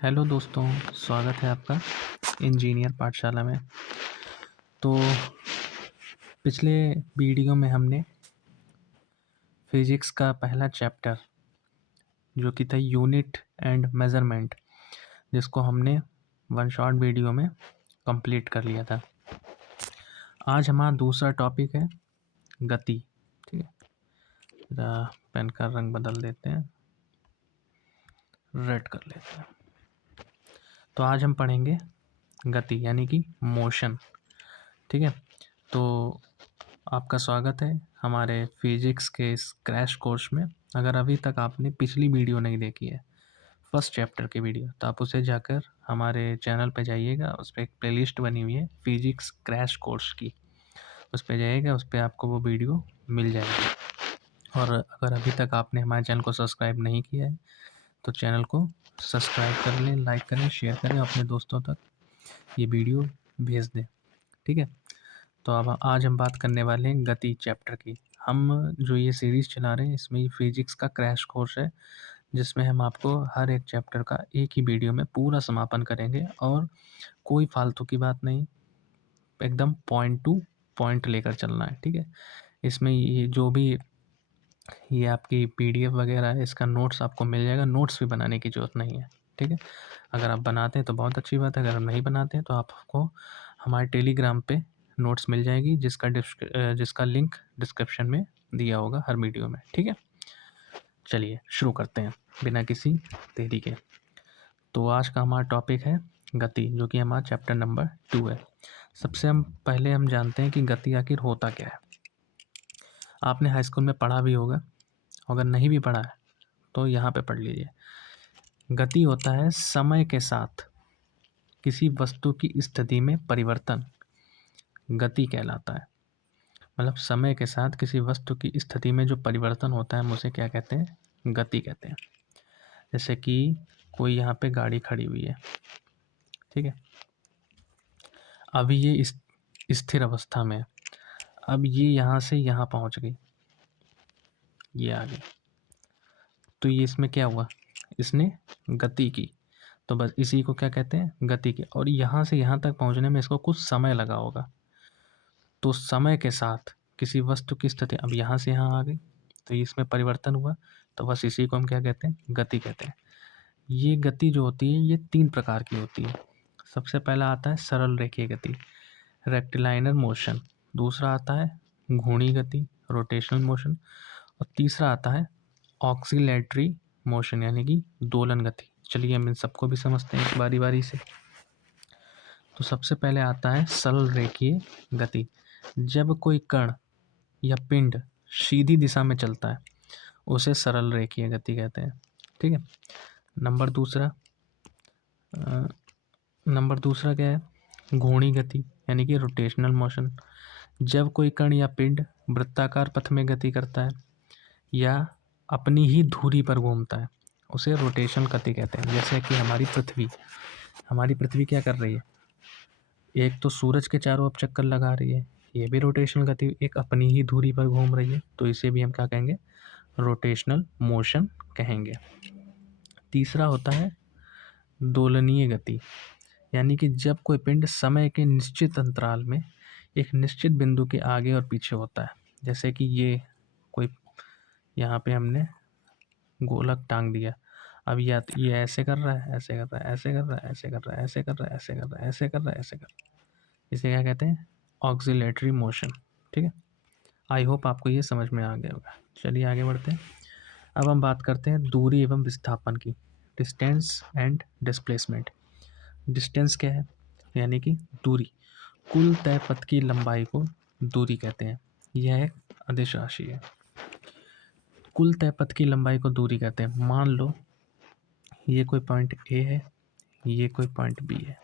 Hello दोस्तों, स्वागत है आपका इंजीनियर पाठशाला में। तो पिछले वीडियो में हमने फिज़िक्स का पहला चैप्टर जो कि था यूनिट एंड मेज़रमेंट, जिसको हमने वन शॉट वीडियो में कंप्लीट कर लिया था। आज हमारा दूसरा टॉपिक है गति। ठीक है, पेन का रंग बदल देते हैं, रेड कर लेते हैं। तो आज हम पढ़ेंगे गति यानी कि मोशन। ठीक है, तो आपका स्वागत है हमारे फिज़िक्स के इस क्रैश कोर्स में। अगर अभी तक आपने पिछली वीडियो नहीं देखी है, फर्स्ट चैप्टर की वीडियो, तो आप उसे जाकर हमारे चैनल पे जाइएगा। उस पर एक प्लेलिस्ट बनी हुई है फिज़िक्स क्रैश कोर्स की, उस पर जाइएगा, उस पर आपको वो वीडियो मिल जाएगी। और अगर अभी तक आपने हमारे चैनल को सब्सक्राइब नहीं किया है तो चैनल को सब्सक्राइब कर लें, लाइक करें, शेयर करें, अपने दोस्तों तक ये वीडियो भेज दें। ठीक है, तो अब आज हम बात करने वाले हैं गति चैप्टर की। हम जो ये सीरीज़ चला रहे हैं इसमें फिज़िक्स का क्रैश कोर्स है, जिसमें हम आपको हर एक चैप्टर का एक ही वीडियो में पूरा समापन करेंगे और कोई फालतू की बात नहीं, एकदम पॉइंट टू पॉइंट लेकर चलना है। ठीक है, इसमें ये जो भी ये आपकी पीडीएफ वगैरह है, इसका नोट्स आपको मिल जाएगा। नोट्स भी बनाने की ज़रूरत नहीं है। ठीक है, अगर आप बनाते हैं तो बहुत अच्छी बात है, अगर आप नहीं बनाते हैं तो आपको हमारे टेलीग्राम पे नोट्स मिल जाएगी, जिसका लिंक डिस्क्रिप्शन में दिया होगा हर वीडियो में। ठीक है, चलिए शुरू करते हैं बिना किसी देरी के। तो आज का हमारा टॉपिक है गति, जो कि हमारा चैप्टर नंबर 2 है। सबसे पहले हम जानते हैं कि गति आखिर होता क्या है। आपने हाई स्कूल में पढ़ा भी होगा, अगर नहीं भी पढ़ा है तो यहाँ पे पढ़ लीजिए। गति होता है समय के साथ किसी वस्तु की स्थिति में परिवर्तन, गति कहलाता है। मतलब समय के साथ किसी वस्तु की स्थिति में जो परिवर्तन होता है हम उसे क्या कहते हैं, गति कहते हैं। जैसे कि कोई यहाँ पे गाड़ी खड़ी हुई है, ठीक है, अभी ये स्थिर अवस्था में, अब ये यहाँ से यहाँ पहुँच गई, ये आ गई, तो ये इसमें क्या हुआ, इसने गति की। तो बस इसी को क्या कहते हैं, गति की। और यहाँ से यहाँ तक पहुँचने में इसको कुछ समय लगा होगा। तो समय के साथ किसी वस्तु की स्थिति, अब यहाँ से यहाँ आ गई तो इसमें परिवर्तन हुआ, तो बस इसी को हम क्या कहते हैं, गति कहते हैं। ये गति जो होती है ये 3 प्रकार की होती है। सबसे पहला आता है सरल रेखीय गति, रेक्टिलाइनर मोशन। दूसरा आता है घूर्णी गति, रोटेशनल मोशन। और तीसरा आता है ऑक्सीलेटरी मोशन यानी कि दोलन गति। चलिए हम इन सबको भी समझते हैं बारी बारी से। तो सबसे पहले आता है सरल रेखीय गति। जब कोई कण या पिंड सीधी दिशा में चलता है उसे सरल रेखीय गति कहते हैं। ठीक है, नंबर दूसरा क्या है, घूर्णी गति यानी कि रोटेशनल मोशन। जब कोई कण या पिंड वृत्ताकार पथ में गति करता है या अपनी ही धुरी पर घूमता है उसे रोटेशन गति कहते हैं। जैसे कि हमारी पृथ्वी क्या कर रही है, एक तो सूरज के चारों ओर चक्कर लगा रही है, ये भी रोटेशनल गति, एक अपनी ही धुरी पर घूम रही है, तो इसे भी हम क्या कहेंगे, रोटेशनल मोशन कहेंगे। तीसरा होता है दोलनीय गति, यानी कि जब कोई पिंड समय के निश्चित अंतराल में एक निश्चित बिंदु के आगे और पीछे होता है। जैसे कि ये कोई यहाँ पे हमने गोलक टांग दिया, अब ये ऐसे कर रहा है, ऐसे कर रहा है, ऐसे कर रहा है, ऐसे कर रहा है, ऐसे कर रहा है, ऐसे कर रहा है, ऐसे कर रहा है, ऐसे कर रहा है, इसे क्या कहते हैं, ऑक्सीलेटरी मोशन। ठीक है, आई होप आपको ये समझ में आ गया होगा। चलिए आगे बढ़ते हैं। अब हम बात करते हैं दूरी एवं विस्थापन की, डिस्टेंस एंड डिस्प्लेसमेंट। डिस्टेंस क्या है, यानी कि दूरी, कुल तय पथ की लंबाई को दूरी कहते हैं। यह एक अदिश राशि है। कुल तय पथ की लंबाई को दूरी कहते हैं। मान लो ये कोई पॉइंट ए है, ये कोई पॉइंट बी है,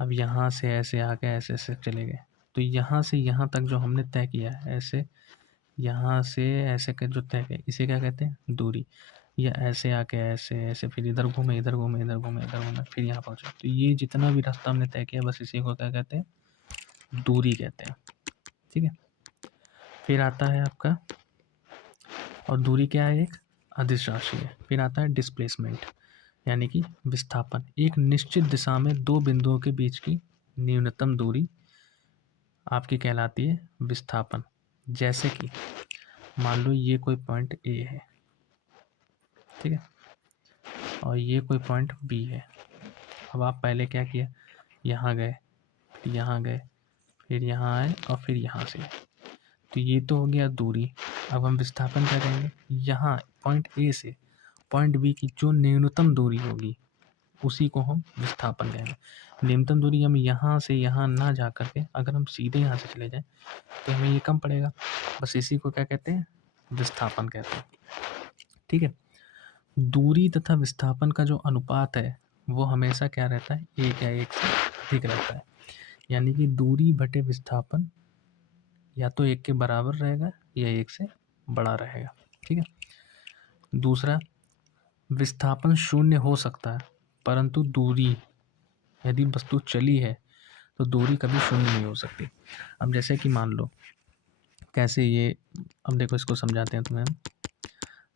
अब यहाँ से ऐसे आके ऐसे ऐसे चले गए, तो यहाँ से यहाँ तक जो हमने तय किया है, ऐसे यहाँ से ऐसे कर जो तय किया, इसे क्या कहते हैं, दूरी। या ऐसे आके ऐसे ऐसे फिर इधर घूमे, इधर घूमे, इधर घूमे, इधर घूमे, फिर यहाँ पहुँचे, तो ये जितना भी रास्ता हमने तय किया बस इसी को क्या कहते हैं, दूरी कहते हैं। ठीक है, फिर आता है आपका, और दूरी क्या है, एक अदिश राशि है। फिर आता है डिस्प्लेसमेंट। यानी कि विस्थापन। एक निश्चित दिशा में दो बिंदुओं के बीच की न्यूनतम दूरी आपकी कहलाती है विस्थापन। जैसे कि मान लो ये कोई पॉइंट ए है, ठीक है, और ये कोई पॉइंट बी है। अब आप पहले क्या किया, यहाँ गए, फिर यहाँ गए, फिर यहाँ आए और फिर यहाँ से। तो ये तो हो गया दूरी। अब हम विस्थापन क्या करेंगे, यहाँ पॉइंट ए से पॉइंट बी की जो न्यूनतम दूरी होगी उसी को हम विस्थापन कहेंगे। न्यूनतम दूरी हम यहाँ से यहाँ ना जा करके अगर हम सीधे यहाँ से चले जाएं तो हमें ये कम पड़ेगा। बस इसी को क्या कहते हैं, विस्थापन कहते हैं। ठीक है। दूरी तथा विस्थापन का जो अनुपात है वो हमेशा क्या रहता है, एक या एक से अधिक रहता है। यानी कि दूरी बटे विस्थापन या तो एक के बराबर रहेगा या एक से बड़ा रहेगा। ठीक है। दूसरा, विस्थापन शून्य हो सकता है परंतु दूरी, यदि वस्तु चली है तो दूरी कभी शून्य नहीं हो सकती। अब जैसे कि मान लो कैसे ये, अब देखो इसको समझाते हैं तुम्हें।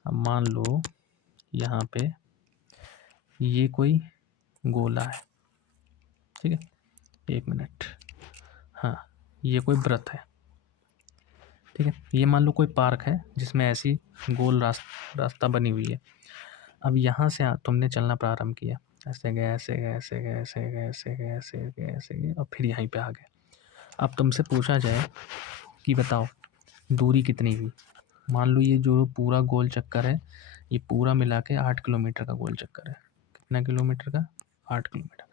अब मान लो यहाँ पे ये कोई गोला है, ठीक है, एक मिनट, हाँ ये कोई वृत्त है, ठीक है। ये मान लो कोई पार्क है जिसमें ऐसी गोल रास्ता बनी हुई है। अब यहाँ से तुमने चलना प्रारंभ किया, ऐसे गए ऐसे गए ऐसे गए ऐसे गए ऐसे गए ऐसे गए ऐसे गए और फिर यहीं पे आ गए। अब तुमसे पूछा जाए कि बताओ दूरी कितनी हुई। मान लो ये जो पूरा गोल चक्कर है ये पूरा मिला के 8 किलोमीटर का गोल चक्कर है। कितना किलोमीटर का, 8 किलोमीटर।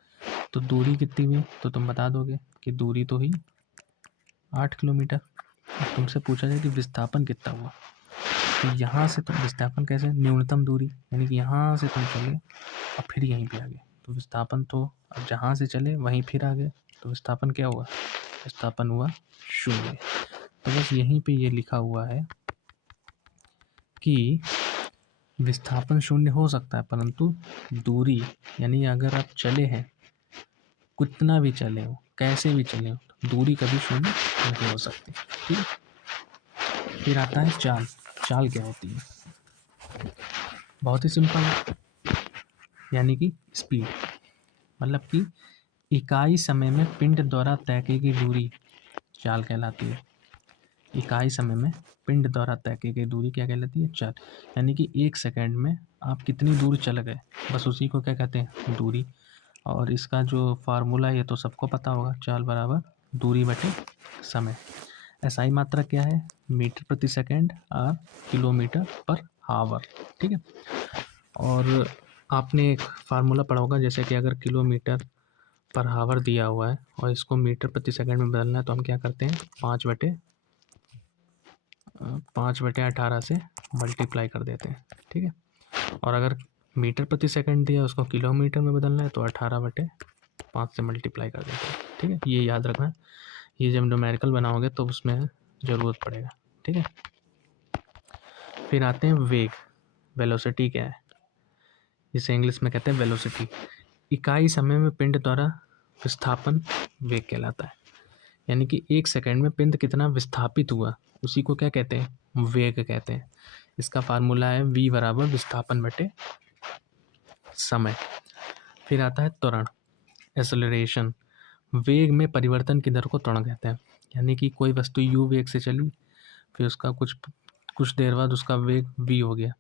तो दूरी कितनी हुई तो तुम बता दोगे कि दूरी तो हुई 8 किलोमीटर। अब तुमसे पूछा जाए कि विस्थापन कितना हुआ, तो यहाँ से तुम विस्थापन कैसे, न्यूनतम दूरी, यानी कि यहाँ से तुम चले और फिर यहीं पे आ गए तो विस्थापन तो, अब जहाँ से चले वहीं फिर आ गए तो विस्थापन क्या हुआ, विस्थापन हुआ शून्य। तो बस यहीं पे ये लिखा हुआ है कि विस्थापन शून्य हो सकता है परंतु दूरी, यानी अगर आप चले हैं कितना भी चले हो कैसे भी चले हो तो दूरी कभी शून्य नहीं हो सकती। ठीक है। फिर आता है चाल। चाल क्या होती है, बहुत ही सिंपल, यानी कि स्पीड, मतलब कि इकाई समय में पिंड द्वारा तय की गई दूरी चाल कहलाती है। इकाई समय में पिंड द्वारा तय की गई दूरी क्या कहलाती है, चाल। यानी कि एक सेकंड में आप कितनी दूर चल गए बस उसी को क्या कहते हैं, दूरी। और इसका जो फार्मूला है ये तो सबको पता होगा, चाल बराबर दूरी बटे समय। एसआई मात्रा क्या है, मीटर प्रति सेकंड और किलोमीटर पर आवर। ठीक है। और आपने एक फार्मूला पढ़ा होगा, जैसे कि अगर किलोमीटर पर आवर दिया हुआ है और इसको मीटर प्रति सेकंड में बदलना है तो हम क्या करते हैं, 5/18 से मल्टीप्लाई कर देते हैं। ठीक है। और अगर मीटर प्रति सेकंड दिया उसको किलोमीटर में बदलना है तो 18/5 से मल्टीप्लाई कर देते हैं। ठीक है, ये याद रखना है, ये जब न्यूमेरिकल बनाओगे तो उसमें ज़रूरत पड़ेगा। ठीक है। फिर आते हैं वेग। वेलोसिटी क्या है, जिसे इंग्लिश में कहते हैं वेलोसिटी। इकाई समय में पिंड द्वारा विस्थापन वेग कहलाता है। यानी कि एक सेकंड में पिंड कितना विस्थापित हुआ उसी को क्या कहते हैं, वेग कहते हैं। इसका फार्मूला है v बराबर विस्थापन बटे समय। फिर आता है त्वरण, एक्सेलरेशन। वेग में परिवर्तन की दर को त्वरण कहते हैं। यानी कि कोई वस्तु u वेग से चली, फिर उसका कुछ देर बाद उसका वेग v हो गया,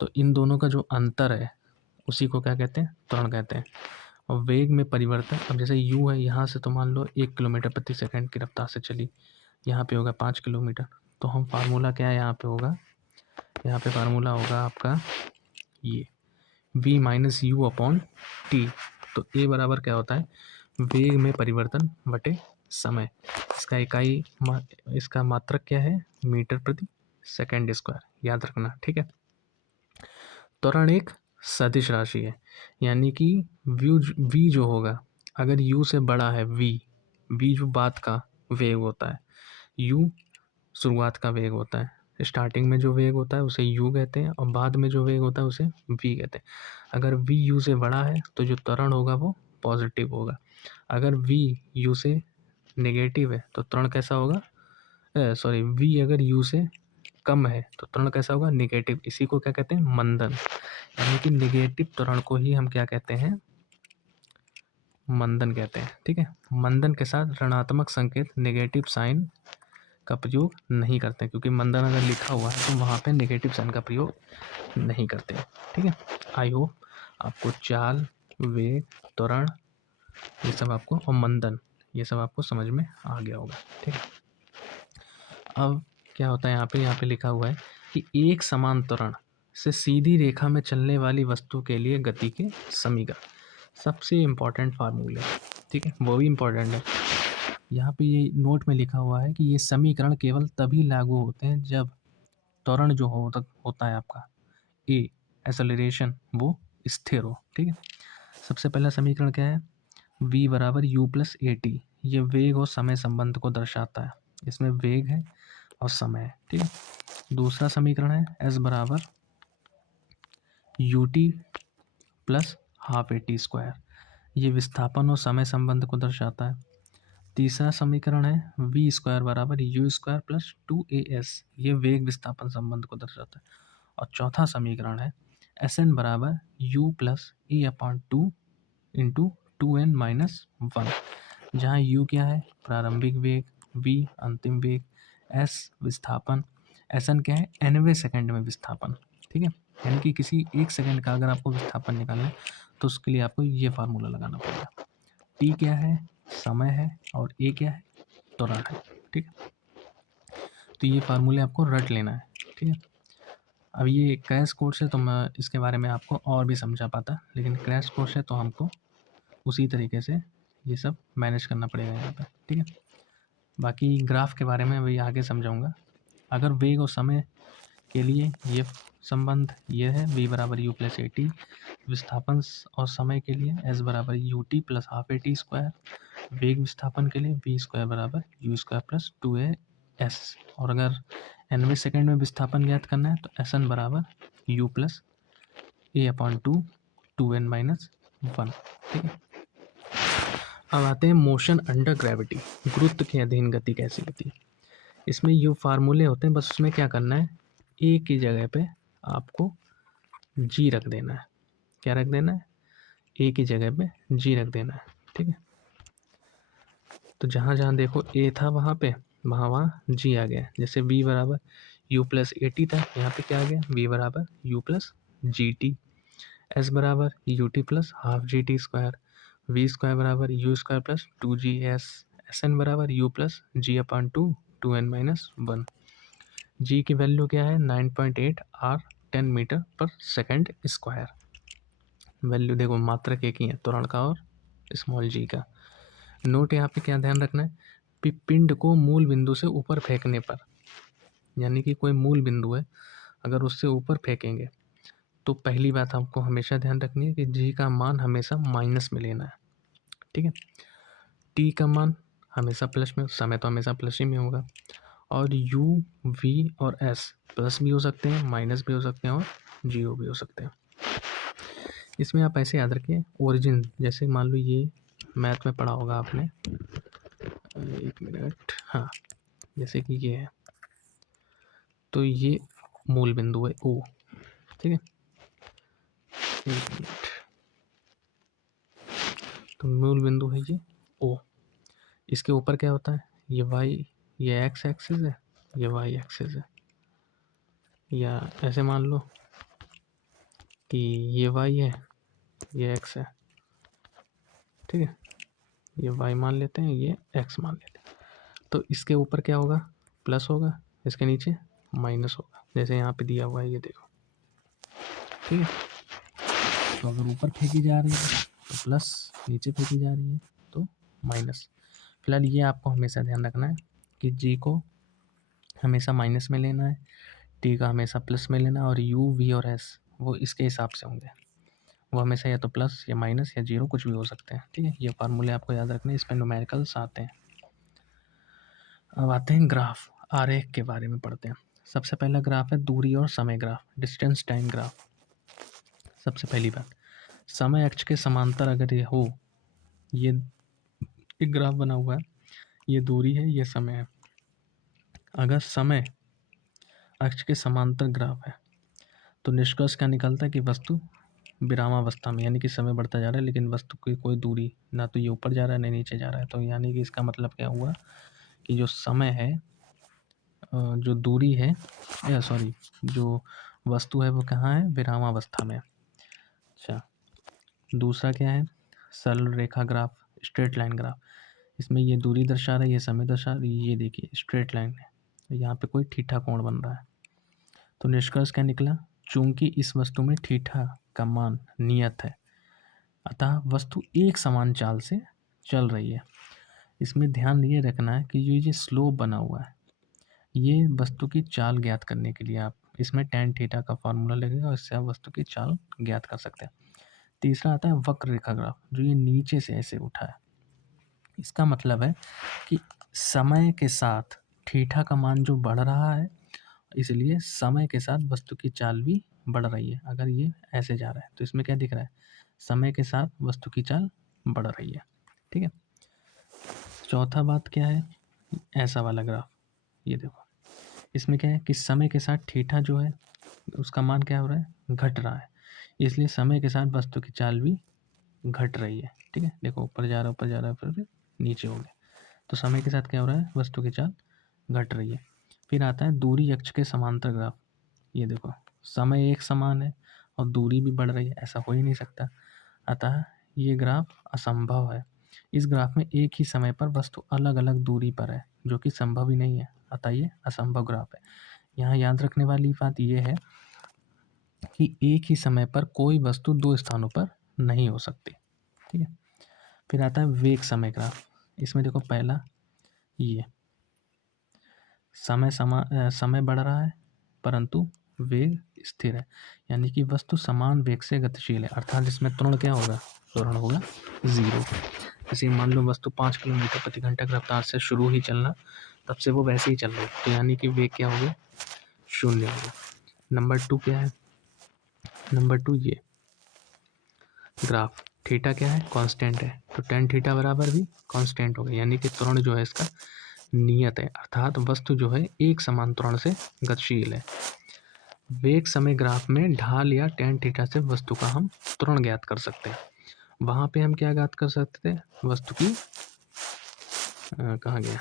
तो इन दोनों का जो अंतर है उसी को क्या कहते हैं, त्वरण कहते हैं। और वेग में परिवर्तन, अब जैसे u है, यहाँ से तो मान लो 1 किलोमीटर प्रति सेकंड की रफ्तार से चली, यहाँ पे होगा 5 किलोमीटर, तो हम फार्मूला क्या है यहाँ पे होगा, यहाँ पे फार्मूला होगा आपका ये v minus you upon T. तो a बराबर क्या होता है, वेग में परिवर्तन बटे समय। इसका इकाई इसका मात्रक क्या है, मीटर प्रति सेकंड स्क्वायर, याद रखना। ठीक है। त्वरण एक सदिश राशि है, यानी कि v जो होगा, अगर u से बड़ा है v जो बाद का वेग होता है, u शुरुआत का वेग होता है, स्टार्टिंग में जो वेग होता है उसे u कहते हैं और बाद में जो वेग होता है उसे v कहते हैं। अगर v u से बड़ा है तो जो त्वरण होगा वो पॉजिटिव होगा। अगर v u से नेगेटिव है तो त्वरण कैसा होगा, सॉरी v अगर u से कम है तो त्वरण कैसा होगा, निगेटिव। इसी को क्या कहते हैं, मंदन, यानी कि निगेटिव त्वरण को ही हम क्या कहते हैं, मंदन कहते हैं। ठीक है, मंदन के साथ ऋणात्मक संकेत नेगेटिव साइन का प्रयोग नहीं करते, क्योंकि मंदन अगर लिखा हुआ है तो वहाँ पे नेगेटिव साइन का प्रयोग नहीं करते। ठीक है, आई होप आपको चाल, वेग, त्वरण ये सब आपको, और मंदन ये सब आपको समझ में आ गया होगा। ठीक है, अब क्या होता है यहाँ पे लिखा हुआ है कि एक समान त्वरण से सीधी रेखा में चलने वाली वस्तु के लिए गति के समीकरण, सबसे इम्पोर्टेंट फार्मूले। ठीक है, वो भी इम्पोर्टेंट है। यहाँ पे ये नोट में लिखा हुआ है कि ये समीकरण केवल तभी लागू होते हैं जब त्वरण जो होता है आपका ए, एक्सेलरेशन, वो स्थिर हो। ठीक है, सबसे पहला समीकरण क्या है, v बराबर u प्लस ए टी, ये वेग और समय संबंध को दर्शाता है। इसमें वेग है और समय है। ठीक है, दूसरा समीकरण है s बराबर U T plus half A T square, ये विस्थापन और समय संबंध को दर्शाता है। तीसरा समीकरण है v स्क्वायर बराबर यू स्क्वायर प्लस 2as, ये वेग विस्थापन संबंध को दर्शाता है। और चौथा समीकरण है Sn बराबर u प्लस ए अपॉन टू इंटू 2n-1, जहाँ u क्या है, प्रारंभिक वेग, v अंतिम वेग, s विस्थापन, Sn क्या है, nवें सेकंड में विस्थापन। ठीक है, यानी कि किसी एक सेकंड का अगर आपको विस्थापन निकालना है तो उसके लिए आपको ये फार्मूला लगाना पड़ेगा। t क्या है, समय है, और a क्या है, त्वरण है। ठीक है, तो ये फार्मूले आपको रट लेना है। ठीक है, अब ये क्रैश कोर्स है तो मैं इसके बारे में आपको और भी समझा पाता, लेकिन क्रैश कोर्स है तो हमको उसी तरीके से ये सब मैनेज करना पड़ेगा यहाँ पे। ठीक है, बाकी ग्राफ के बारे में अभी आगे समझाऊंगा। अगर वेग और समय के लिए ये संबंध ये है, v बराबर यू प्लस ए टी, विस्थापन और समय के लिए s बराबर U T plus half A T square, वेग विस्थापन के लिए v स्क्वायर बराबर यू स्क्वायर प्लस 2as, और अगर nवें सेकंड में विस्थापन ज्ञात करना है तो Sn बराबर u प्लस ए अपॉन 2n-1। ठीक है, अब आते हैं मोशन अंडर ग्रेविटी, गुरुत्व के अधीन गति कैसी होती है। इसमें ये फार्मूले होते हैं, बस उसमें क्या करना है, ए की जगह पे आपको जी रख देना है। क्या रख देना है, ए की जगह पे जी रख देना है। ठीक है, तो जहाँ जहाँ देखो ए था वहाँ पे वहाँ जी आ गया। जैसे v बराबर u प्लस ए टी था, यहाँ पे क्या आ गया, v बराबर u plus G T, s बराबर U T plus half G T square, v square बराबर u square plus 2g s, Sn बराबर u प्लस जी अपॉन 2n-1। जी की वैल्यू क्या है, 9.8 r 10 मीटर पर सेकंड स्क्वायर। वैल्यू देखो, मात्रक एक ही है, त्वरण का और स्मॉल जी का। नोट यहाँ पे क्या ध्यान रखना है, पिंड को मूल बिंदु से ऊपर फेंकने पर, यानी कि कोई मूल बिंदु है अगर उससे ऊपर फेंकेंगे तो पहली बात हमको हमेशा ध्यान रखनी है कि जी का मान हमेशा माइनस में लेना है। ठीक है, टी का मान हमेशा प्लस में, समय तो हमेशा प्लस ही में होगा, और यू, वी और एस प्लस भी हो सकते हैं, माइनस भी हो सकते हैं, और जीरो भी हो सकते हैं। इसमें आप ऐसे याद रखिए, ओरिजिन, जैसे मान लो ये मैथ में पढ़ा होगा आपने, एक मिनट, हाँ, जैसे कि ये है तो ये मूल बिंदु है ओ। ठीक है, एक मिनट, तो मूल बिंदु है ये ओ, इसके ऊपर क्या होता है, ये वाई, ये एक्स एक्सिस है, ये वाई एक्सिस है, या ऐसे मान लो कि ये वाई है, ये एक्स है। ठीक है, ये वाई मान लेते हैं, ये एक्स मान लेते हैं, तो इसके ऊपर क्या होगा, प्लस होगा, इसके नीचे माइनस होगा, जैसे यहाँ पे दिया हुआ है, ये देखो। ठीक है, तो अगर ऊपर फेंकी जा रही है तो प्लस, नीचे फेंकी जा रही है तो माइनस। फिलहाल ये आपको हमेशा ध्यान रखना है कि जी को हमेशा माइनस में लेना है, टी का हमेशा प्लस में लेना है, और यू, वी और एस वो इसके हिसाब से होंगे, वो हमेशा या तो प्लस या माइनस या जीरो कुछ भी हो सकते हैं। ठीक है, ये फार्मूले आपको याद रखने हैं, इसमें न्यूमेरिकल्स आते हैं। अब आते हैं ग्राफ, आरेख के बारे में पढ़ते हैं। सबसे पहला ग्राफ है दूरी और समय ग्राफ, डिस्टेंस टाइम ग्राफ। सबसे पहली बात, समय अक्ष के समांतर अगर ये हो, ये एक ग्राफ बना हुआ है, ये दूरी है, ये समय है। अगर समय अक्ष के समांतर ग्राफ है तो निष्कर्ष क्या निकलता है कि वस्तु विरामावस्था में, यानी कि समय बढ़ता जा रहा है लेकिन वस्तु की कोई दूरी ना तो ये ऊपर जा रहा है ना नीचे जा रहा है। तो यानी कि इसका मतलब क्या हुआ कि जो समय है, जो दूरी है, या सॉरी, जो वस्तु है वो कहाँ है, विरामावस्था में। अच्छा, दूसरा क्या है, सरल रेखा ग्राफ, स्ट्रेट लाइन ग्राफ। इसमें ये दूरी दर्शा रहा है, ये समय दर्शा रहा है, ये देखिए स्ट्रेट लाइन है, यहाँ पे कोई ठीठा कोण बन रहा है। तो निष्कर्ष क्या निकला, चूंकि इस वस्तु में ठीठा का मान नियत है अतः वस्तु एक समान चाल से चल रही है। इसमें ध्यान ये रखना है कि ये जो स्लोप बना हुआ है ये वस्तु की चाल ज्ञात करने के लिए आप इसमें tan थीटा का फॉर्मूला लगेगा और इससे आप वस्तु की चाल ज्ञात कर सकते हैं। तीसरा आता है वक्र रेखा ग्राफ, जो ये नीचे से ऐसे उठा है। इसका मतलब है कि समय के साथ थीटा का मान जो बढ़ रहा है, इसलिए समय के साथ वस्तु की चाल भी बढ़ रही है। अगर ये ऐसे जा रहा है तो इसमें क्या दिख रहा है, समय के साथ वस्तु की चाल बढ़ रही है। ठीक है, चौथा बात क्या है, ऐसा वाला ग्राफ, ये देखो इसमें क्या है कि समय के साथ थीटा जो है उसका मान क्या हो रहा है, घट रहा है, इसलिए समय के साथ वस्तु की चाल भी घट रही है। ठीक है, देखो ऊपर जा रहा है ऊपर जा रहा है फिर नीचे हो गया, तो समय के साथ क्या हो रहा है, वस्तु की चाल घट रही है। फिर आता है दूरी अक्ष के समांतर ग्राफ। ये देखो समय एक समान है और दूरी भी बढ़ रही है, ऐसा हो ही नहीं सकता, अतः ये ग्राफ असंभव है। इस ग्राफ में एक ही समय पर वस्तु अलग अलग दूरी पर है जो कि संभव ही नहीं है, अतः ये असंभव ग्राफ है। यहाँ याद रखने वाली बात यह है कि एक ही समय पर कोई वस्तु दो स्थानों पर नहीं हो सकती। ठीक है, फिर आता है वेग समय ग्राफ। इसमें देखो पहला ये समय बढ़ रहा है परंतु वेग स्थिर है, यानी कि वस्तु समान वेग से गतिशील है, अर्थात इसमें त्वरण क्या होगा, त्वरण होगा जीरो। जैसे मान लो वस्तु 5 किलोमीटर प्रति घंटा की रफ्तार से शुरू ही चलना, तब से वो वैसे ही चल रही है, तो यानी कि वेग क्या होगा, शून्य होगा। नंबर 2 क्या है, नंबर 2 ये ग्राफ थीटा क्या है, कांस्टेंट है, तो tan थीटा बराबर भी कांस्टेंट होगा, यानी कि त्वरण जो है इसका नियत है, अर्थात वस्तु जो है एक समान त्वरण से गतिशील है। वेग समय ग्राफ में ढाल या tan थीटा से वस्तु का हम त्वरण ज्ञात कर सकते हैं। वहाँ पे हम क्या ज्ञात कर सकते थे, वस्तु की कहाँ गया,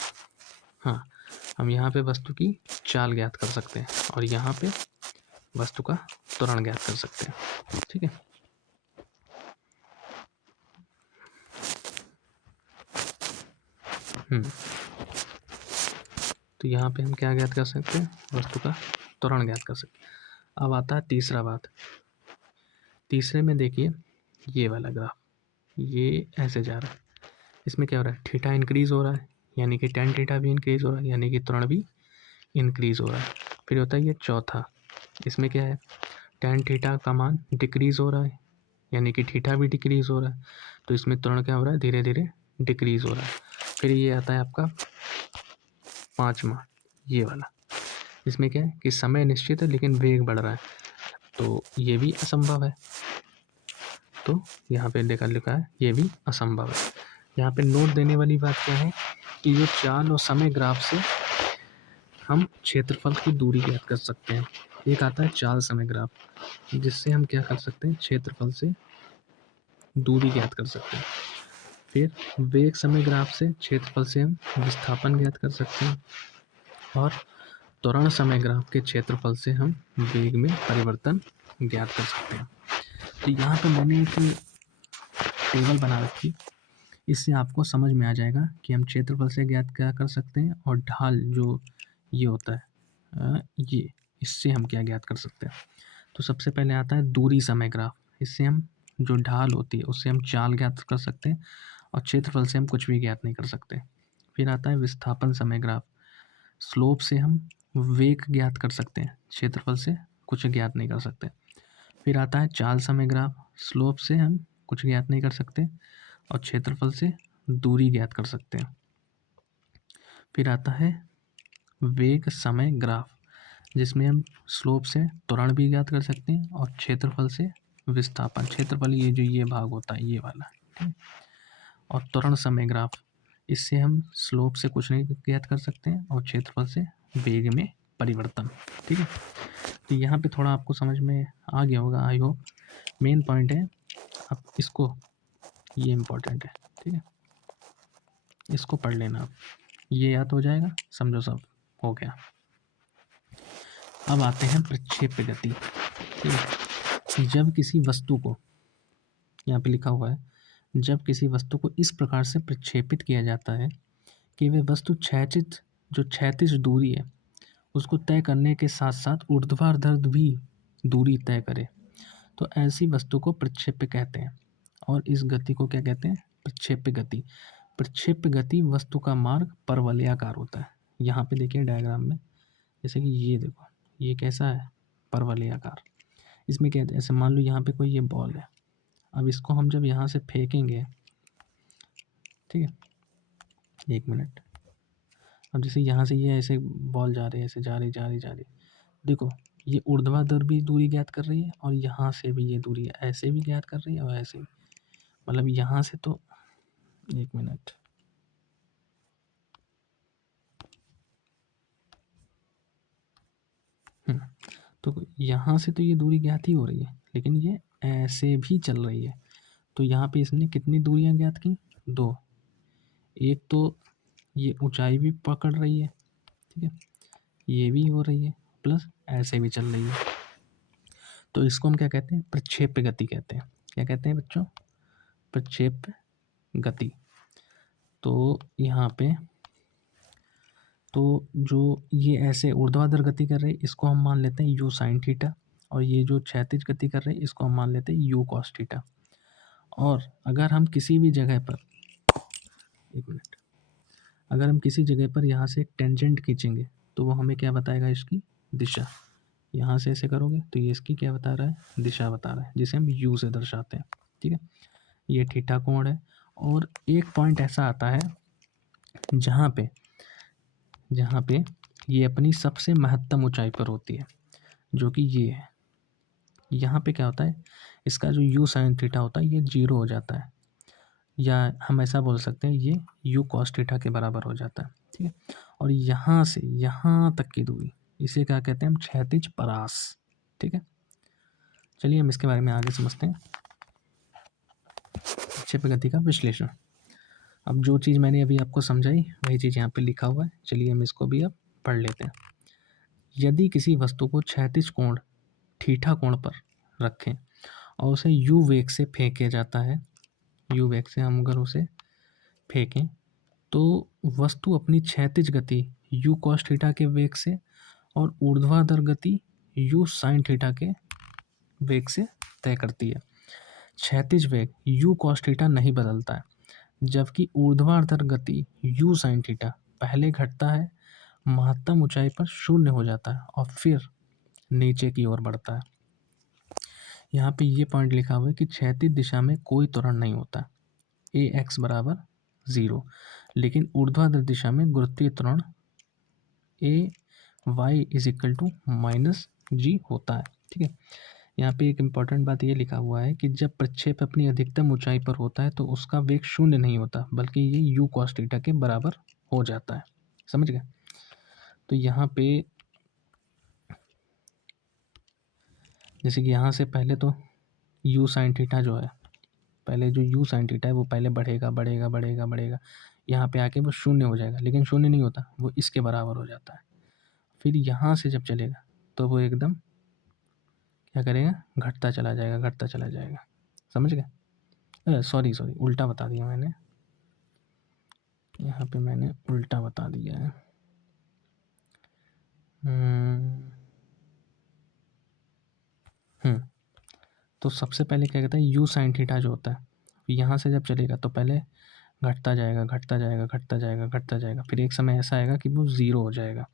हाँ, हम यहाँ पे वस्तु की चाल ज्ञात कर सकते हैं और यहाँ पे वस्तु का त्वरण ज्ञात कर सकते हैं। ठीक है, तो यहाँ पे हम क्या ज्ञात कर सकते हैं, वस्तु का त्वरण ज्ञात कर सकते हैं। अब आता है तीसरा बात, तीसरे में देखिए ये वाला ग्राफ, ये ऐसे जा रहा है, इसमें क्या हो रहा है, थीटा इंक्रीज हो रहा है, यानी कि tan थीटा भी इंक्रीज हो रहा है, यानी कि त्वरण भी इंक्रीज हो रहा है। फिर होता है ये चौथा, इसमें क्या है, tan थीटा का मान डिक्रीज हो रहा है, यानी कि थीटा भी डिक्रीज हो रहा है, तो इसमें त्वरण क्या हो रहा है, धीरे धीरे डिक्रीज हो रहा है। फिर ये आता है आपका पाँचवा, ये वाला, इसमें क्या है कि समय निश्चित है लेकिन वेग बढ़ रहा है, तो ये भी असंभव है, तो यहाँ पे लिखा है ये भी असंभव है। यहाँ पे नोट देने वाली बात क्या है कि ये चाल और समय ग्राफ से हम क्षेत्रफल की दूरी ज्ञात कर सकते हैं। एक आता है चाल समय ग्राफ, जिससे हम क्या कर सकते हैं, क्षेत्रफल से दूरी ज्ञात कर सकते हैं। फिर वेग समय ग्राफ से क्षेत्रफल से हम विस्थापन ज्ञात कर सकते हैं और त्वरण समय ग्राफ के क्षेत्रफल से हम वेग में परिवर्तन ज्ञात कर सकते हैं। तो यहाँ पर मैंने एक टेबल बना रखी, इससे आपको समझ में आ जाएगा कि हम क्षेत्रफल से ज्ञात क्या कर सकते हैं और ढाल जो ये होता है ये, इससे हम क्या ज्ञात कर सकते हैं। तो सबसे पहले आता है दूरी समय ग्राफ, इससे हम जो ढाल होती है उससे हम चाल ज्ञात कर सकते हैं और क्षेत्रफल से हम कुछ भी ज्ञात नहीं कर सकते। फिर आता है विस्थापन समय ग्राफ, स्लोप से हम वेग ज्ञात कर सकते हैं, क्षेत्रफल से कुछ ज्ञात नहीं कर सकते। फिर आता है चाल समय ग्राफ, स्लोप से हम कुछ ज्ञात नहीं कर सकते और क्षेत्रफल से दूरी ज्ञात कर सकते हैं। फिर आता है वेग समय ग्राफ, जिसमें हम स्लोप से त्वरण भी ज्ञात कर सकते हैं और क्षेत्रफल से विस्थापन, क्षेत्रफल ये जो ये भाग होता है ये वाला, ठीक है। और त्वरण समय ग्राफ, इससे हम स्लोप से कुछ नहीं ज्ञात कर सकते हैं और क्षेत्रफल से वेग में परिवर्तन। ठीक है, तो यहाँ पे थोड़ा आपको समझ में आ गया होगा, आई होप। मेन पॉइंट है, आप इसको, ये इम्पोर्टेंट है, ठीक है, इसको पढ़ लेना आप, ये याद हो जाएगा, समझो सब हो गया। अब आते हैं प्रक्षेप्य गति। ठीक है, जब किसी वस्तु को, यहाँ पे लिखा हुआ है, जब किसी वस्तु को इस प्रकार से प्रक्षेपित किया जाता है कि वे वस्तु क्षैतिज दूरी है उसको तय करने के साथ साथ ऊर्ध्वाधर भी दूरी तय करे, तो ऐसी वस्तु को प्रक्षेप्य कहते हैं। और इस गति को क्या कहते हैं? प्रक्षेप्य गति। प्रक्षेप्य गति वस्तु का मार्ग परवलयाकार होता है। यहाँ पे देखिए डायग्राम में, जैसे कि ये देखो, ये कैसा है? परवलयाकार। इसमें क्या है, ऐसे मान लो यहाँ पे कोई ये बॉल है, अब इसको हम जब यहाँ से फेंकेंगे, ठीक है, एक मिनट, अब जैसे यहाँ से ये ऐसे बॉल जा रही है, ऐसे जा रही, देखो ये ऊर्ध्वाधर भी दूरी ज्ञात कर रही है और यहाँ से भी ये दूरी ऐसे भी ज्ञात कर रही है और ऐसे भी, मतलब यहाँ से तो, एक मिनट, तो यहाँ से तो ये दूरी ज्ञात ही हो रही है, लेकिन ये ऐसे भी चल रही है, तो यहाँ पे इसने कितनी दूरियां ज्ञात की? 2। एक तो ये ऊंचाई भी पकड़ रही है, ठीक है, ये भी हो रही है, प्लस ऐसे भी चल रही है, तो इसको हम क्या कहते हैं? प्रक्षेप्य गति कहते हैं। क्या कहते हैं बच्चों? प्रक्षेप्य गति। तो यहाँ पे, तो जो ये ऐसे ऊर्ध्वाधर गति कर रहे हैं इसको हम मान लेते हैं यू साइन थीटा, और ये जो क्षैतिज गति कर रहे हैं इसको हम मान लेते हैं यू कॉस थीटा। और अगर हम किसी भी जगह पर, एक मिनट, अगर हम किसी जगह पर यहाँ से एक टेंजेंट खींचेंगे तो वो हमें क्या बताएगा? इसकी दिशा। यहाँ से ऐसे करोगे तो ये इसकी क्या बता रहा है? दिशा बता रहा है, जिसे हम यू से दर्शाते हैं। ठीक है, ये थीटा कोण है। और एक पॉइंट ऐसा आता है जहाँ पे ये अपनी सबसे महत्तम ऊंचाई पर होती है, जो कि ये है। यहाँ पे क्या होता है, इसका जो यू साइन थीटा होता है ये 0 हो जाता है, या हम ऐसा बोल सकते हैं ये यू कॉस थीटा के बराबर हो जाता है। ठीक है, और यहाँ से यहाँ तक की दूरी, इसे क्या कहते हैं हम? क्षैतिज परास। ठीक है, चलिए हम इसके बारे में आगे समझते हैं, प्रक्षेप्य गति का विश्लेषण। अब जो चीज़ मैंने अभी आपको समझाई वही चीज़ यहाँ पे लिखा हुआ है, चलिए हम इसको भी अब पढ़ लेते हैं। यदि किसी वस्तु को क्षैतिज कोण थीटा कोण पर रखें और उसे यू वेग से फेंके जाता है, यू वेग से हम अगर उसे फेंकें तो वस्तु अपनी क्षैतिज गति यू कॉस थीटा के वेग से और ऊर्ध्वाधर गति यू साइन थीटा के वेग से तय करती है। क्षैतिज वेग यू कॉस थीटा नहीं बदलता है, जबकि ऊर्ध्वाधर गति यू साइन थीटा पहले घटता है, महत्तम ऊंचाई पर 0 हो जाता है और फिर नीचे की ओर बढ़ता है। यहाँ पे ये पॉइंट लिखा हुआ है कि क्षैतिज दिशा में कोई त्वरण नहीं होता, ए एक्स बराबर 0, लेकिन ऊर्ध्वाधर दिशा में गुरुत्वीय त्वरण a y is equal to minus g होता है। ठीक है, यहाँ पे एक इम्पॉर्टेंट बात ये लिखा हुआ है कि जब प्रक्षेप अपनी अधिकतम ऊंचाई पर होता है तो उसका वेग 0 नहीं होता, बल्कि ये यू कॉस थीटा के बराबर हो जाता है। समझ गए? तो यहाँ पे जैसे कि यहाँ से पहले तो यू साइन थीटा जो है, पहले जो यू साइन थीटा है वो पहले बढ़ेगा बढ़ेगा बढ़ेगा बढ़ेगा, यहाँ पे आके वो 0 हो जाएगा, लेकिन 0 नहीं होता, वो इसके बराबर हो जाता है। फिर यहाँ से जब चलेगा तो वो एकदम क्या करेगा? घटता चला जाएगा, घटता चला जाएगा। समझ गए? सॉरी उल्टा बता दिया मैंने, यहाँ पे मैंने उल्टा बता दिया है। तो सबसे पहले क्या कहता है, यू साइन थीटा जो होता है यहाँ से जब चलेगा तो पहले घटता जाएगा घटता जाएगा घटता जाएगा घटता जाएगा, फिर एक समय ऐसा आएगा कि वो 0 हो जाएगा,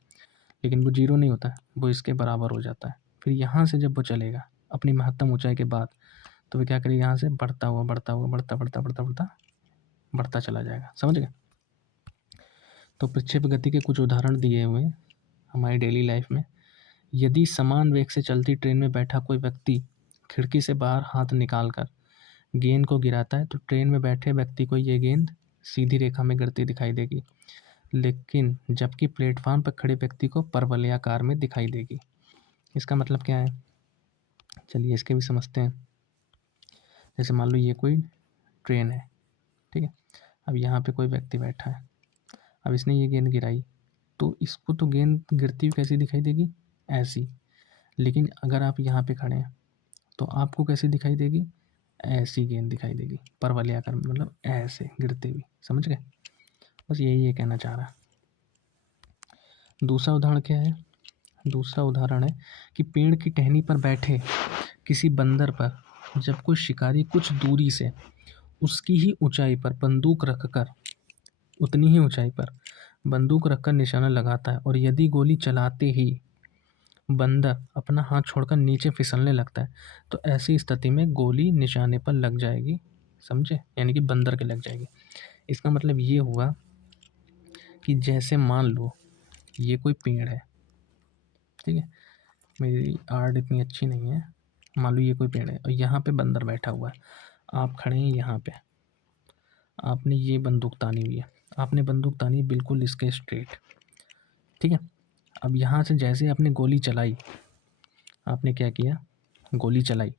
लेकिन वो 0 नहीं होता, वो इसके बराबर हो जाता है। फिर यहाँ से जब वो चलेगा अपनी महत्तम ऊंचाई के बाद, तो वो क्या करेगा? यहाँ से बढ़ता हुआ बढ़ता हुआ बढ़ता बढ़ता बढ़ता बढ़ता बढ़ता चला जाएगा। समझ गए? तो प्रक्षेप गति के कुछ उदाहरण दिए हुए हैं हमारी डेली लाइफ में। यदि समान वेग से चलती ट्रेन में बैठा कोई व्यक्ति खिड़की से बाहर हाथ निकालकर गेंद को गिराता है तो ट्रेन में बैठे व्यक्ति को ये गेंद सीधी रेखा में गिरती दिखाई देगी। लेकिन जबकि प्लेटफॉर्म पर खड़े व्यक्ति को परवलयाकार में दिखाई देगी। इसका मतलब क्या है? चलिए इसके भी समझते हैं। जैसे मान लो ये कोई ट्रेन है, ठीक है। अब यहाँ पे कोई व्यक्ति बैठा है, अब इसने ये गेंद गिराई, तो इसको तो गेंद गिरती हुई कैसी दिखाई देगी? ऐसी। लेकिन अगर आप यहाँ पे खड़े हैं तो आपको कैसी दिखाई देगी? ऐसी गेंद दिखाई देगी, परवलयाकार मतलब ऐसे गिरते हुई। समझ गए? बस यही ये कहना चाह रहा। दूसरा उदाहरण क्या है? दूसरा उदाहरण है कि पेड़ की टहनी पर बैठे किसी बंदर पर जब कोई शिकारी कुछ दूरी से उसकी ही ऊंचाई पर बंदूक रखकर, उतनी ही ऊंचाई पर बंदूक रखकर निशाना लगाता है और यदि गोली चलाते ही बंदर अपना हाथ छोड़कर नीचे फिसलने लगता है, तो ऐसी स्थिति में गोली निशाने पर लग जाएगी। समझे? यानी कि बंदर के लग जाएगी। इसका मतलब ये हुआ कि जैसे मान लो ये कोई पेड़ है, ठीक है। मेरी आर्ट इतनी अच्छी नहीं है। मान लो ये कोई पेड़ है और यहाँ पे बंदर बैठा हुआ है, आप खड़े हैं यहाँ पे, आपने ये बंदूक तानी हुई है, आपने बंदूक तानी है बिल्कुल इसके स्ट्रेट, ठीक है। अब यहाँ से जैसे आपने गोली चलाई, आपने क्या किया? गोली चलाई,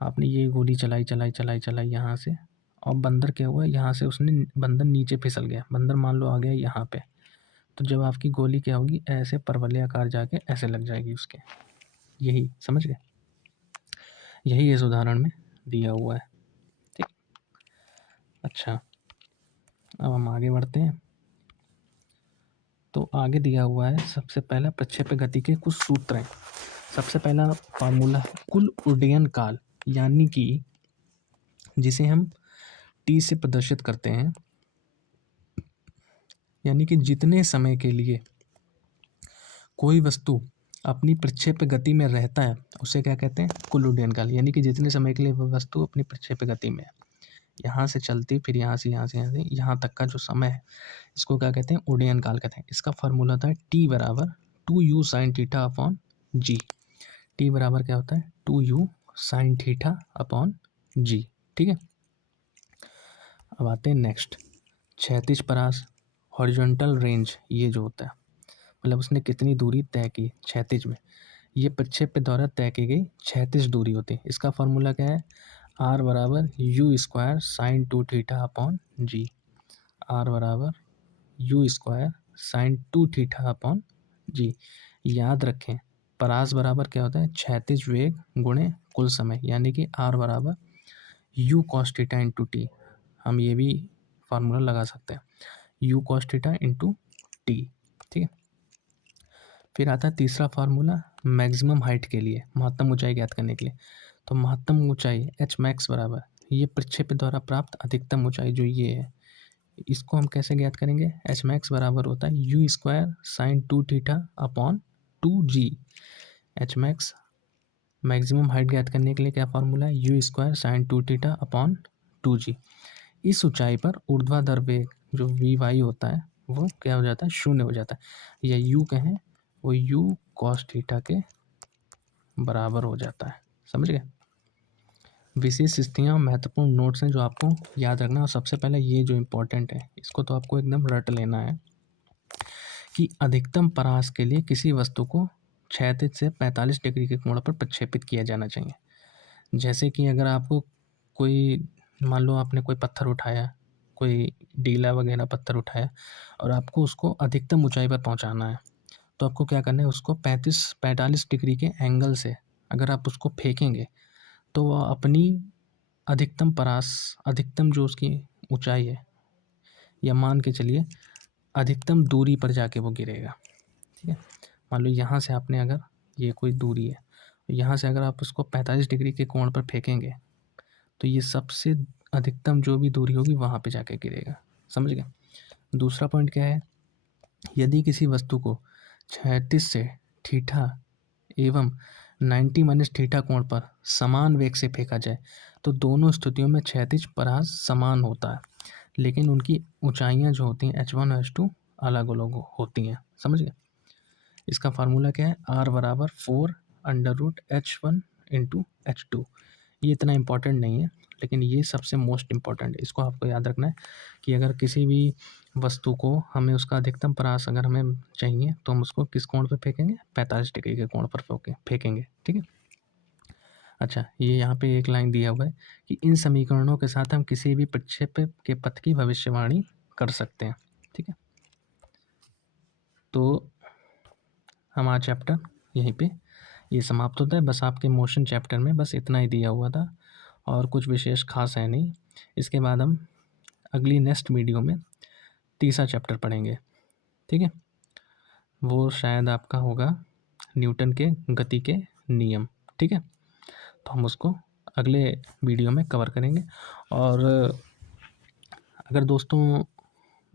आपने ये गोली चलाई चलाई चलाई चलाई यहाँ से, और बंदर क्या हुआ? यहाँ से उसने बंदर नीचे फिसल गया, बंदर मान लो आ गया यहाँ पे, तो जब आपकी गोली क्या होगी? ऐसे परवलय आकार जाके ऐसे लग जाएगी उसके। यही समझ गए? यही इस उदाहरण में दिया हुआ है, ठीक। अच्छा, अब हम आगे बढ़ते हैं। तो आगे दिया हुआ है सबसे पहला प्रक्षेप्य गति के कुछ सूत्र हैं। सबसे पहला फार्मूला कुल उड्डयन काल, यानी कि जिसे हम टी से प्रदर्शित करते हैं, यानी कि जितने समय के लिए कोई वस्तु अपनी प्रक्षेप्य गति में रहता है उसे क्या कहते हैं? कुल उड्डयन काल। यानी कि जितने समय के लिए वह वस्तु अपनी प्रक्षेप्य गति में है, यहाँ से चलती, फिर यहाँ से यहाँ से यहाँ से यहाँ तक का जो समय है, इसको क्या कहते हैं? उड्डयन काल कहते हैं। इसका फार्मूला होता है टी बराबर 2u साइन थीटा अपॉन जी। टी बराबर क्या होता है? 2u साइन थीटा अपॉन जी, ठीक है। अब आते हैं नेक्स्ट, क्षैतिज परास, हॉरिजॉन्टल रेंज। ये जो होता है मतलब उसने कितनी दूरी तय की क्षैतिज में, ये प्रक्षेप्य द्वारा तय की गई क्षैतिज दूरी होती है। इसका फार्मूला क्या है? आर बराबर u square sine 2 theta upon g. R बराबर u square sine 2 theta upon g. याद रखें, परास बराबर क्या होता है? क्षैतिज वेग गुणे कुल समय, यानी कि आर बराबर you cos theta into T. हम ये भी फार्मूला लगा सकते हैं, you cos theta into T, ठीक है। फिर आता है तीसरा फार्मूला मैक्सिमम हाइट के लिए, महत्तम ऊंचाई ज्ञात करने के लिए। तो महत्तम ऊंचाई एच मैक्स बराबर ये प्रक्षेप्य द्वारा प्राप्त अधिकतम ऊंचाई जो ये है, इसको हम कैसे ज्ञात करेंगे? एच मैक्स बराबर होता है u square sine 2 theta upon 2 g. H max maximum height ज्ञात करने के लिए क्या फार्मूला है? U square sine 2 theta upon 2 g. इस ऊंचाई पर ऊर्ध्वाधर वेग जो वी वाई होता है वो क्या हो जाता है? शून्य हो जाता है, या यू कहें वो यू कॉस थीटा के बराबर हो जाता है। समझ गए? विशेष स्थितियाँ और महत्वपूर्ण नोट्स हैं जो आपको याद रखना है। और सबसे पहले ये जो इम्पोर्टेंट है इसको तो आपको एकदम रट लेना है कि अधिकतम परास के लिए किसी वस्तु को क्षैतिज से 45 डिग्री के कोण पर प्रक्षेपित किया जाना चाहिए। जैसे कि अगर आपको कोई, मान लो आपने कोई पत्थर उठाया, कोई डीला वगैरह पत्थर उठाया और आपको उसको अधिकतम ऊंचाई पर पहुंचाना है, तो आपको क्या करना है? उसको 45 डिग्री के एंगल से अगर आप उसको फेंकेंगे तो वह अपनी अधिकतम परास, अधिकतम जो उसकी ऊंचाई है, या मान के चलिए अधिकतम दूरी पर जाके वो गिरेगा, ठीक है। मान लो यहाँ से आपने, अगर ये कोई दूरी है, यहाँ से अगर आप उसको 45 डिग्री के कोण पर फेंकेंगे तो ये सबसे अधिकतम जो भी दूरी होगी वहाँ पे जाके गिरेगा। समझ गए? दूसरा पॉइंट क्या है? यदि किसी वस्तु को क्षैतिज से थीटा एवं 90 माइनस थीटा कोण पर समान वेग से फेंका जाए तो दोनों स्थितियों में क्षैतिज परास समान होता है, लेकिन उनकी ऊंचाइयां जो होती हैं H1 और H2 अलग अलग होती हैं। समझ गए? इसका फार्मूला क्या है? आर बराबर 4 under root H1 into H2। ये इतना इंपॉर्टेंट नहीं है, लेकिन ये सबसे मोस्ट इम्पॉर्टेंट है, इसको आपको याद रखना है कि अगर किसी भी वस्तु को हमें उसका अधिकतम परास अगर हमें चाहिए तो हम उसको किस कोण पे फेंकेंगे, 45 डिग्री के कोण पर फेंकेंगे। ठीक है। अच्छा, ये यहाँ पे एक लाइन दिया हुआ है कि इन समीकरणों के साथ हम किसी भी प्रक्षेप के पथ की भविष्यवाणी कर सकते हैं। ठीक है। तो हमारा चैप्टर यहीं पे ये समाप्त होता है। बस आपके मोशन चैप्टर में बस इतना ही दिया हुआ था और कुछ विशेष खास है नहीं। इसके बाद हम अगली नेक्स्ट वीडियो में तीसरा चैप्टर पढ़ेंगे। ठीक है। वो शायद आपका होगा न्यूटन के गति के नियम। ठीक है। तो हम उसको अगले वीडियो में कवर करेंगे। और अगर दोस्तों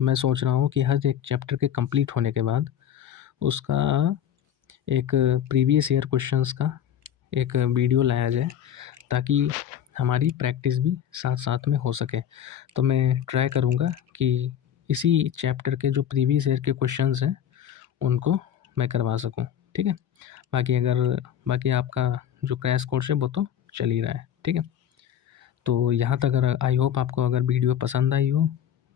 मैं सोच रहा हूँ कि हर एक चैप्टर के कंप्लीट होने के बाद उसका एक प्रीवियस ईयर क्वेश्चंस का एक वीडियो लाया जाए ताकि हमारी प्रैक्टिस भी साथ साथ में हो सके। तो मैं ट्राई करूँगा कि इसी चैप्टर के जो प्रीवियस ईयर के क्वेश्चंस हैं उनको मैं करवा सकूँ। ठीक है। बाकी आपका जो क्रैश कोर्स है वो तो चल ही रहा है। ठीक है। तो यहाँ तक अगर आई होप आपको अगर वीडियो पसंद आई हो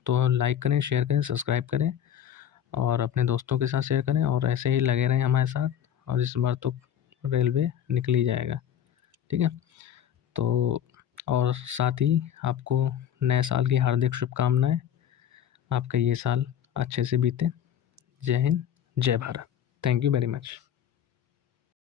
तो लाइक करें, शेयर करें, सब्सक्राइब करें और अपने दोस्तों के साथ शेयर करें और ऐसे ही लगे रहें हमारे साथ। और इस बार तो रेलवे निकल ही जाएगा। ठीक है। तो और साथ ही आपको नए साल की हार्दिक शुभकामनाएं। आपका ये साल अच्छे से बीते। जय हिंद, जय Bharat. Thank you very much.